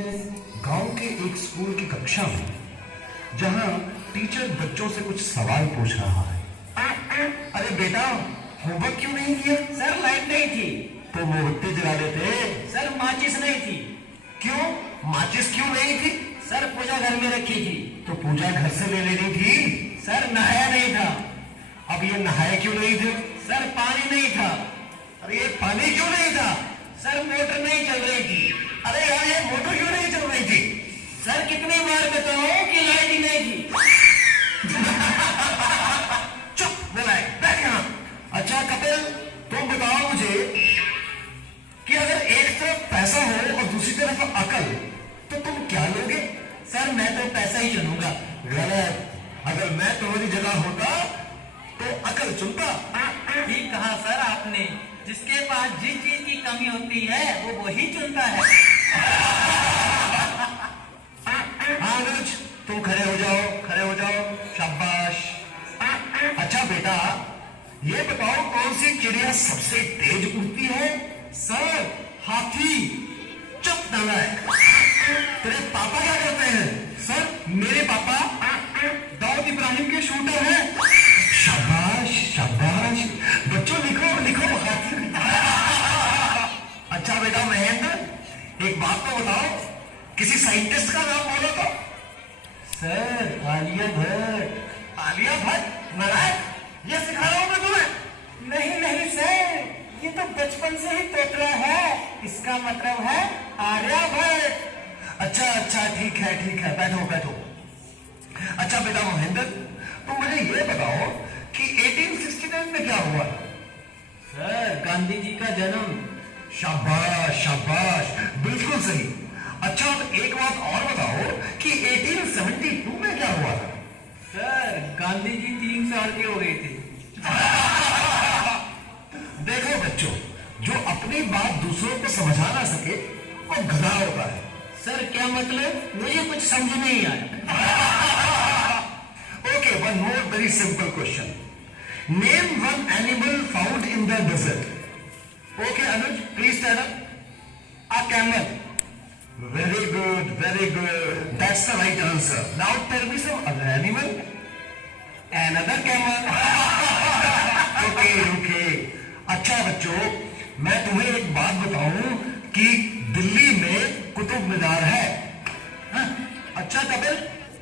है गांव के एक स्कूल की कक्षा में, जहां टीचर बच्चों से कुछ सवाल पूछ रहा है। अरे बेटा, होमवर्क क्यों नहीं किया? सर लाइट नहीं थी। तो मोमबत्ती जला लेते। सर माचिस नहीं थी। क्यों? माचिस क्यों नहीं थी? सर पूजा घर में रखी थी। तो पूजा घर से ले लेनी थी। सर नहाया नहीं था। अब ये नहाए क्यों नहीं थे? सर पानी नहीं था। अरे ये पानी क्यों नहीं था? सर मोटर नहीं चल रही थी। अरे यार, ये मोटर क्यों नहीं चल रही थी? सर कितनी बार बताओ कि लाइट ही नहीं थी। चुप नालायक, बैठ यहाँ। अच्छा कपिल, तुम बताओ मुझे कि अगर एक तरफ पैसा हो और दूसरी तरफ अकल, तो तुम क्या लोगे? सर मैं तो पैसा ही चुनूंगा। गलत। अगर मैं तुम्हारी जगह होता तो अकल चुनता। ठीक कहा सर आपने। जिसके पास जिस चीज की कमी होती है वो वही चुनता है। हाँ अनुज, तुम खड़े हो जाओ, खड़े हो जाओ, शाबाश। अच्छा बेटा, ये बताओ कौन सी चिड़िया सबसे तेज उड़ती है? सर हाथी। चुप नालायक। तेरे पापा क्या करते हैं? सर मेरे पापा दाऊद इब्राहिम के शूटर हैं। शाबाश शाबाश। बच्चों लिखो लिखो, हाथी। अच्छा बेटा महेंद्र, एक बात तो बताओ, किसी साइंटिस्ट का नाम बोलो तो। सर आलिया भट्ट। आलिया भट्ट? नालायक, ये सिखा रहा हूं मैं तुम्हें। नहीं नहीं सर, ये तो बचपन से ही तोतला है। इसका मतलब है आर्यभट्ट। अच्छा अच्छा, ठीक है, बैठो बैठो। अच्छा बेटा महेंद्र, तो मुझे ये बताओ कि 1869 में क्या हुआ? सर गांधी जी का जन्म। शाबाश शाबाश, बिल्कुल सही। अच्छा अब एक बात और बताओ कि 1872 में क्या हुआ था? सर गांधी जी 3 साल के हो गए थे। देखो बच्चों, जो अपनी बात दूसरों को समझा ना सके वो गधा होता है। सर क्या मतलब? मुझे कुछ समझ नहीं आया। Okay, one more very simple question. Name one animal found in the desert. Okay Anuj, please tell up. A camel. Very good, that's the right answer. Now tell me some other animal. Another camel. Okay. अच्छा बच्चों, मैं तुम्हें एक बात बताऊं कि दिल्ली में कुतुब मीनार है। हाँ? अच्छा कपिल,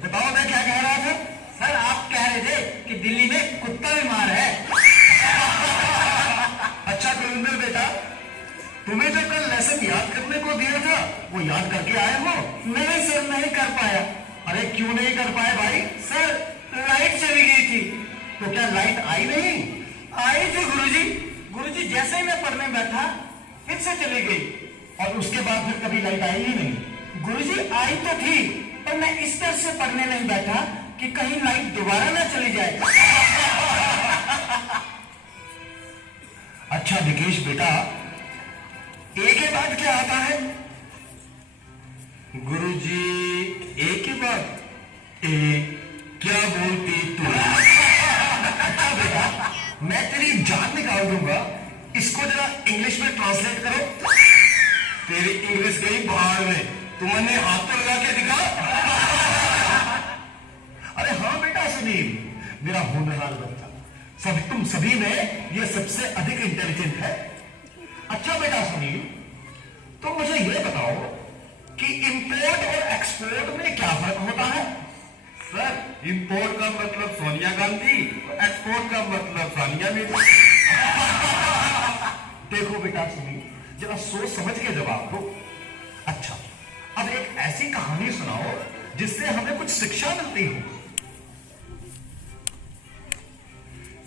बताओ मैं क्या कह रहा था? सर आप कह रहे थे कि दिल्ली में कुत्ता बीमार है। अच्छा कुलविंदर बेटा, तुम्हें जो कल लेसन याद करने को दिया था वो याद करके आए हो? नहीं सर, नहीं कर पाया। अरे क्यों नहीं कर पाए भाई? सर लाइट चली गई थी। तो क्या लाइट आई नहीं? आई थी गुरुजी। गुरुजी जैसे ही मैं पढ़ने बैठा फिर से चली गई। और उसके बाद फिर कभी लाइट आई ही नहीं? गुरुजी आई तो थी, पर मैं इस तरह से पढ़ने नहीं बैठा कि कहीं लाइट दोबारा ना चली जाए। अच्छा विकेश बेटा, ए के बाद क्या आता है? गुरुजी ए के बाद? ए, क्या बोलती तू? अच्छा बेटा, मैं तेरी जान निकाल दूंगा। इसको जरा इंग्लिश में ट्रांसलेट करो। तेरी इंग्लिश गई बाहर में, तुमने हाथ तो लगा के दिखा। अरे हाँ बेटा सुनील, मेरा होनहार बच्चा, तुम सभी में ये सबसे अधिक इंटेलिजेंट है। अच्छा बेटा सुनील, तो मुझे ये बताओ कि इंपोर्ट और एक्सपोर्ट में क्या फर्क होता है? सर इंपोर्ट का मतलब सोनिया गांधी, एक्सपोर्ट का मतलब सानिया मिर्जा। देखो बेटा सुनील, जरा सोच समझ के जवाब दो। अच्छा, अब एक ऐसी कहानी सुनाओ जिससे हमें कुछ शिक्षा मिलती हो।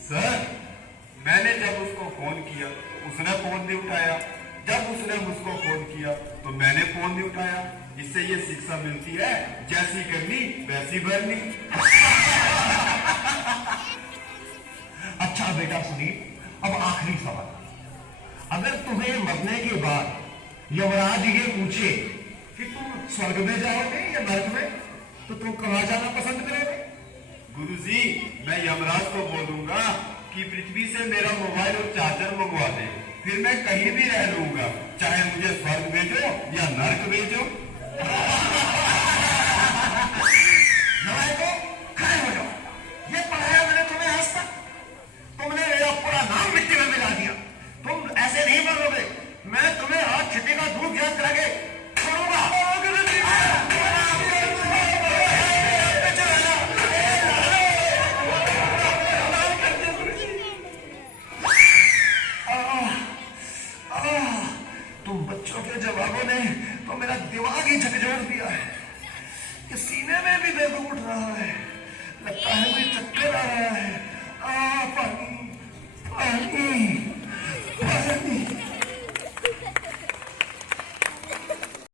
सर मैंने जब उसको फोन किया तो उसने फोन नहीं उठाया, जब उसने मुझको फोन किया तो मैंने फोन नहीं उठाया। इससे ये शिक्षा मिलती है, जैसी करनी वैसी भरनी। अच्छा बेटा सुनील, अब आखिरी सवाल। अगर तुम्हें मरने के बाद यमराज ये पूछे कि तुम स्वर्ग में जाओगे या नरक में, तो तुम कहां जाना पसंद करोगे? गुरुजी मैं यमराज को बोलूंगा कि पृथ्वी से मेरा मोबाइल और चार्जर मंगवा दे, फिर मैं कहीं भी रह लूंगा, चाहे मुझे स्वर्ग भेजो या नर्क भेजो।